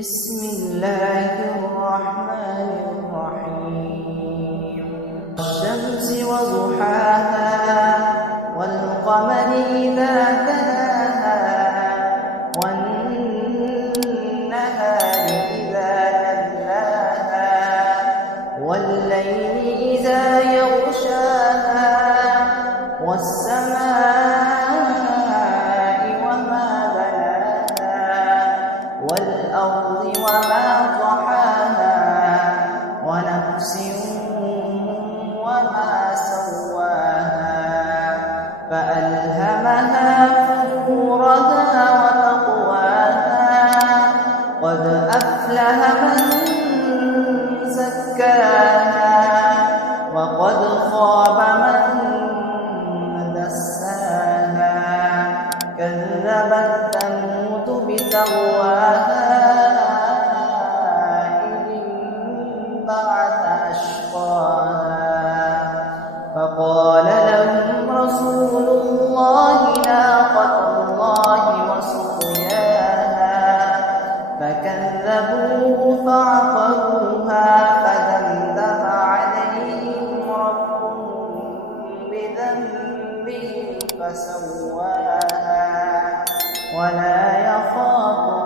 بسم الله الرحمن الرحيم والشمس وضحاها والقمر إذا تلاها والنهار إذا جلاها والليل إذا يغشاها والسماء وما بناها والأرض وما طحاها ونفس وما سواها فألهمها فجورها وتقواها قد أفلح من زكاها وقد خاب من دساها كذبت ثمود بتقواها إذ انبعث أشقاها فقال لهم رسول الله ناقة الله وسقياها فكذبوه فعقروها فدمدم عليهم ربهم بذنبهم فسواها ولا يخاف